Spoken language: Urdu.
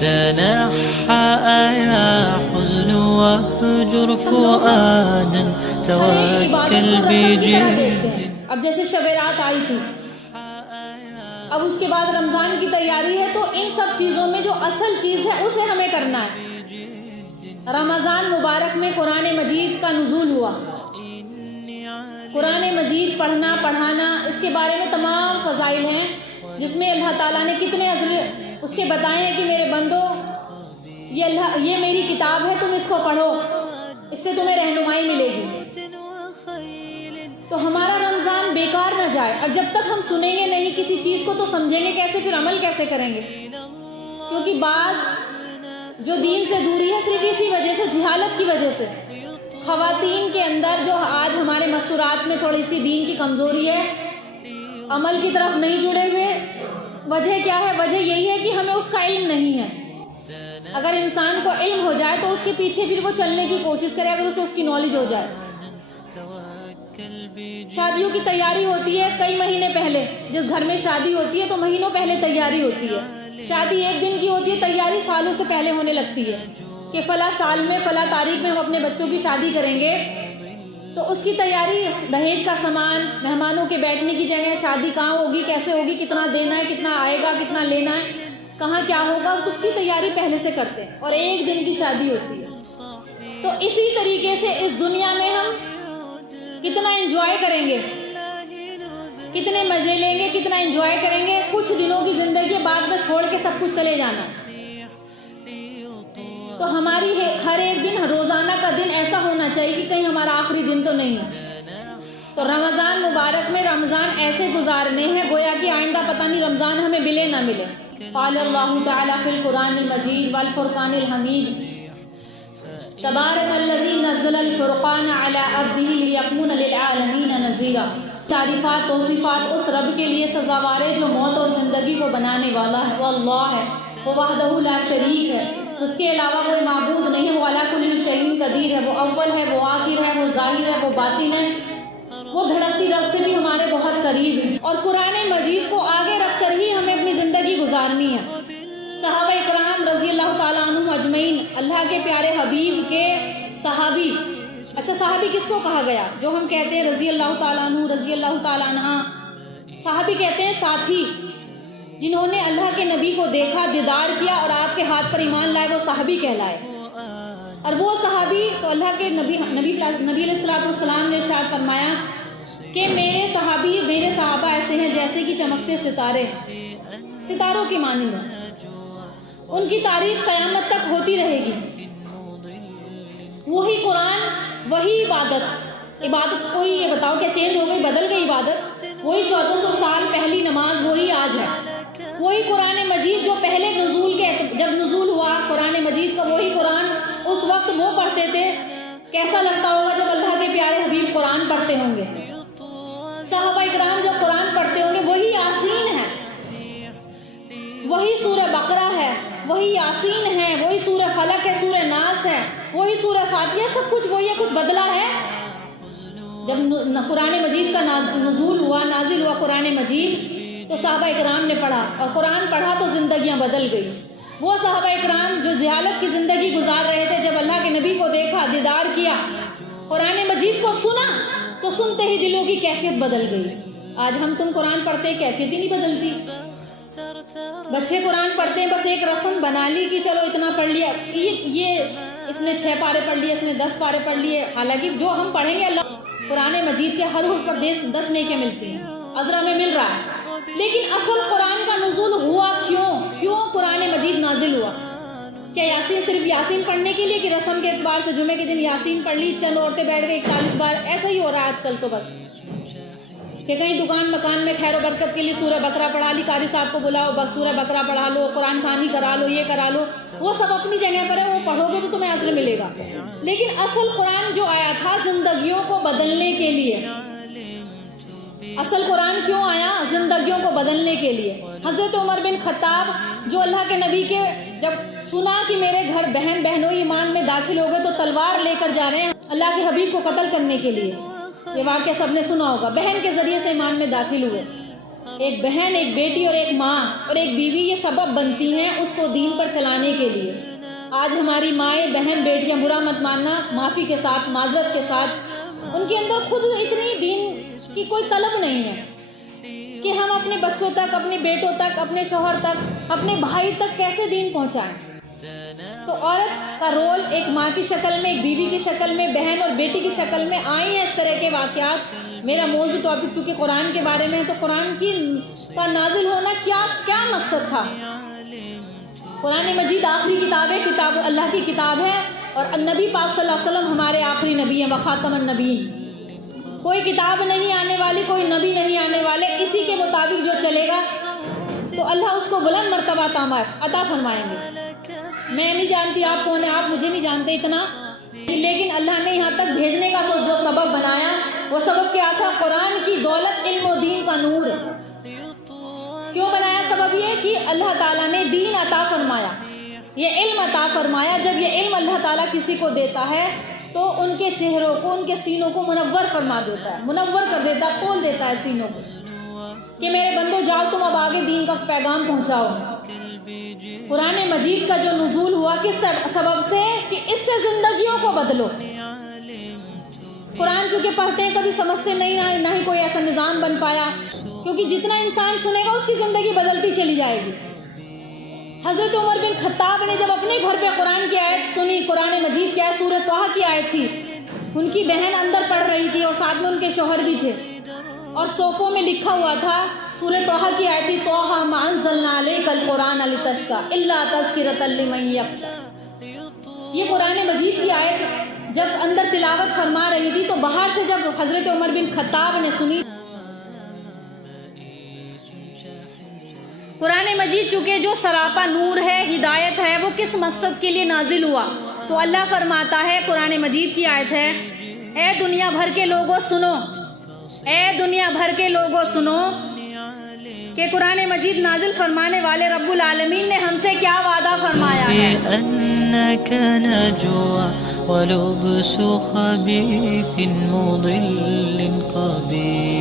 تنحى يا حزن واهجر فؤادا توكل بجد. اب جیسے شب رات آئی تھی، اب اس کے بعد رمضان کی تیاری ہے، تو ان سب چیزوں میں جو اصل چیز ہے اسے ہمیں کرنا ہے. رمضان مبارک میں قرآن مجید کا نزول ہوا. قرآن مجید پڑھنا پڑھانا، اس کے بارے میں تمام فضائل ہیں جس میں اللہ تعالیٰ نے کتنے اس کے بتائے ہیں کہ میرے بندو، یہ میری کتاب ہے، تم اس کو پڑھو، اس سے تمہیں رہنمائی ملے گی. تو ہمارا رمضان بیکار نہ جائے. اور جب تک ہم سنیں گے نہیں کسی چیز کو تو سمجھیں گے کیسے، پھر عمل کیسے کریں گے؟ کیونکہ بعض جو دین سے دوری ہے صرف اسی وجہ سے، جہالت کی وجہ سے. خواتین کے اندر جو آج ہمارے مستورات میں تھوڑی سی دین کی کمزوری ہے، عمل کی طرف نہیں جڑے ہوئے. وجہ کیا ہے؟ وجہ یہی ہے کہ ہمیں اس کا علم نہیں ہے. اگر انسان کو علم ہو جائے تو اس کے پیچھے پھر وہ چلنے کی کوشش کرے، اگر اسے اس کی نالج ہو جائے. شادیوں کی تیاری ہوتی ہے کئی مہینے پہلے. جس گھر میں شادی ہوتی ہے تو مہینوں پہلے تیاری ہوتی ہے. شادی ایک دن کی ہوتی ہے، تیاری سالوں سے پہلے ہونے لگتی ہے کہ فلاں سال میں فلاں تاریخ میں ہم اپنے بچوں کی شادی کریں گے. تو اس کی تیاری، دہیج کا سامان، مہمانوں کے بیٹھنے کی جگہ، شادی کہاں ہوگی، کیسے ہوگی، کتنا دینا ہے، کتنا آئے گا، کتنا لینا ہے، کہاں کیا ہوگا، اس کی تیاری پہلے سے کرتے ہیں. اور ایک دن کی شادی ہوتی ہے. تو اسی طریقے سے اس دنیا میں ہم کتنا انجوائے کریں گے، کتنے مزے لیں گے، کتنا انجوائے کریں گے. کچھ دنوں کی زندگی بعد میں چھوڑ کے سب کچھ چلے جانا. تو ہماری ہر ایک دن، روزانہ کا دن ایسا ہونا چاہیے کہ کہیں ہمارا آخری دن تو نہیں ہے. تو رمضان مبارک میں رمضان ایسے گزارنے ہیں گویا کہ آئندہ پتہ نہیں رمضان ہمیں ملے نہ ملے. قال اللہ تعالیٰ فی القرآن المجید والفرقان الحمید تبارک الذی نزل الفرقان علی عبدہ لیکون للعالمین نذیرا. تعریفات توصیفات اس رب کے لیے سزاوار ہے جو موت اور زندگی کو بنانے والا ہے. وہ اللہ ہے، وہ وحدہ لا شریک ہے، اس کے علاوہ کوئی معبود نہیں ہے. وہ علی کل شیء قدیر ہے، وہ اول ہے، وہ آخر ہے، وہ ظاہر ہے، وہ باطن ہے، وہ دھڑکتی رگ سے بھی ہمارے بہت قریب ہے. اور قرآن مجید کو آگے رکھ کر ہی ہمیں اپنی زندگی گزارنی ہے. صحابہ اکرام رضی اللہ تعالیٰ عنہ اجمعین، اللہ کے پیارے حبیب کے صحابی. اچھا، صحابی کس کو کہا گیا؟ جو ہم کہتے ہیں رضی اللہ تعالیٰ عنہ، رضی اللہ تعالیٰ عنہ. صحابی کہتے ہیں ساتھی، جنہوں نے اللہ کے نبی کو دیکھا، دیدار کیا اور آپ کے ہاتھ پر ایمان لائے، وہ صحابی کہلائے. اور وہ صحابی تو اللہ کے نبی علیہ الصلوۃ والسلام نے ارشاد فرمایا کہ میرے صحابی، میرے صحابہ ایسے ہیں جیسے کہ چمکتے ستارے، ستاروں کی مانند ہیں. ان کی تعریف قیامت تک ہوتی رہے گی. وہی قرآن، وہی عبادت کوئی یہ بتاؤ کہ چینج ہو گئی، بدل گئی عبادت؟ وہی 1400 سال پہلی نماز وہی آج ہے. وہی قرآن مجید جو پہلے جب نزول ہوا قرآن مجید کا، وہی قرآن اس وقت وہ پڑھتے تھے. کیسا لگتا ہوگا جب اللہ کے پیارے حبیب قرآن پڑھتے ہوں گے؟ صحابہ اکرام جب قرآن پڑھتے ہوں گے، وہی یاسین ہے، وہی سورہ بقرہ ہے، وہی یاسین ہے، وہی سورہ فلق ہے، سورہ ناس ہے، وہی سورہ فاتحہ، سب کچھ وہی ہے. کچھ بدلا ہے؟ جب قرآن مجید کا نزول ہوا، نازل ہوا قرآن مجید، تو صحابہ اکرام نے پڑھا، اور قرآن پڑھا تو زندگیاں بدل گئی. وہ صحابہ اکرام جو جہالت کی زندگی گزار رہے تھے، جب اللہ کے نبی کو دیکھا، دیدار کیا، قرآن مجید کو سنا، تو سنتے ہی دلوں کی کیفیت بدل گئی. آج ہم تم قرآن پڑھتے، کیفیت ہی نہیں بدلتی. بچے قرآن پڑھتے ہیں، بس ایک رسم بنا لی کہ چلو اتنا پڑھ لیا، یہ اس نے 6 پارے پڑھ لیے، اس نے 10 پارے پڑھ لیے. حالانکہ جو ہم پڑھیں گے، اللہ قرآن مجید کے ہر حرف پر 10 نیکیاں ملتی ہیں، اجر میں مل رہا ہے. لیکن اصل قرآن کا نزول ہوا کیوں قرآن مجید نازل ہوا؟ کیا یاسین صرف یاسین پڑھنے کے لیے کہ رسم کے اعتبار سے جمعے کے دن یاسین پڑھ لی، چند عورتیں بیٹھ گئی 41 بار؟ ایسا ہی ہو رہا ہے آج کل. تو بس کہ کہیں دکان مکان میں خیر و برکت کے لیے سورہ بقرہ پڑھا لی، قاری صاحب کو بلاؤ، سورہ بقرہ پڑھا لو، قرآن خوانی کرا لو، یہ کرا لو. وہ سب اپنی جگہ پر ہے، وہ پڑھو گے تو تمہیں اجر ملے گا. لیکن اصل قرآن جو آیا تھا زندگیوں کو بدلنے کے لیے. اصل قرآن کیوں آیا؟ زندگیوں کو بدلنے کے لیے. حضرت عمر بن خطاب جو اللہ کے نبی کے جب سنا کہ میرے گھر بہن بہنوں ایمان میں داخل ہو گئے تو تلوار لے کر جا رہے ہیں اللہ کے حبیب کو قتل کرنے کے لیے. یہ واقعہ سب نے سنا ہوگا. بہن کے ذریعے سے ایمان میں داخل ہوئے. ایک بہن، ایک بیٹی اور ایک ماں اور ایک بیوی یہ سبب بنتی ہیں اس کو دین پر چلانے کے لیے۔ آج ہماری مائیں، بہن، بیٹیاں، برا مت ماننا، معافی کے ساتھ، معذرت کے ساتھ، ان کے اندر خود اتنی دین کی کوئی طلب نہیں ہے کہ ہم اپنے بچوں تک، اپنے بیٹوں تک، اپنے شوہر تک، اپنے بھائی تک کیسے دین پہنچائیں۔ تو عورت کا رول ایک ماں کی شکل میں، ایک بیوی کی شکل میں، بہن اور بیٹی کی شکل میں آئی ہیں اس طرح کے واقعات۔ میرا موضوع ٹاپک چونکہ قرآن کے بارے میں ہے، تو قرآن کا نازل ہونا کیا مقصد تھا؟ قرآن مجید آخری کتاب ہے، کتاب اللہ کی کتاب ہے، اور نبی پاک صلی اللہ علیہ وسلم ہمارے آخری نبی ہیں، وخاتم النبیین۔ کوئی کتاب نہیں آنے والی، کوئی نبی نہیں آنے والے، اسی کے مطابق جو چلے گا تو اللہ اس کو بلند مرتبہ عطا فرمائیں گے۔ میں نہیں جانتی آپ کون ہیں، آپ مجھے نہیں جانتے اتنا، لیکن اللہ نے یہاں تک بھیجنے کا جو سبب بنایا، وہ سبب کیا تھا؟ قرآن کی دولت، علم و دین کا نور۔ کیوں بنایا سبب؟ یہ کہ اللہ تعالیٰ نے دین عطا فرمایا، یہ علم عطا فرمایا۔ جب یہ علم اللہ تعالیٰ کسی کو دیتا ہے تو ان کے چہروں کو، ان کے سینوں کو منور فرما دیتا ہے، منور کر دیتا ہے، کھول دیتا ہے سینوں کو کہ میرے بندو جاؤ تم اب آگے دین کا پیغام پہنچاؤ۔ قرآن مجید کا جو نزول ہوا کس سبب سے؟ کہ اس سے زندگیوں کو بدلو۔ قرآن چونکہ پڑھتے ہیں کبھی سمجھتے نہیں، نہ ہی کوئی ایسا نظام بن پایا، کیونکہ جتنا انسان سنے گا اس کی زندگی بدلتی چلی جائے گی۔ حضرت عمر بن خطاب نے جب اپنے گھر پہ قرآن کی آیت سنی، قرآن مجید کی آیت سورۃ طٰہٰ کی آیت تھی، ان کی بہن اندر پڑھ رہی تھی اور ساتھ میں ان کے شوہر بھی تھے، اور صوفوں میں لکھا ہوا تھا، سورۃ طٰہٰ کی آیت تھی، طٰہٰ مَا أَنزَلْنَا عَلَيْكَ الْقُرْآنَ لِتَشْقَىٰ إِلَّا تَذْكِرَةً لِمَن يَخْشَىٰ۔ یہ قرآن مجید کی آیت جب اندر تلاوت فرما رہی تھی تو باہر سے جب حضرت عمر بن خطاب نے سنی، قرآن مجید چونکہ جو سراپا نور ہے، ہدایت ہے، وہ کس مقصد کے لیے نازل ہوا؟ تو اللہ فرماتا ہے، قرآن مجید کی آیت ہے، اے دنیا بھر کے لوگوں سنو، اے دنیا بھر کے لوگوں سنو کہ قرآن مجید نازل فرمانے والے رب العالمین نے ہم سے کیا وعدہ فرمایا ہے۔ بأنك نجوى ولبس خبيث مضل قبيح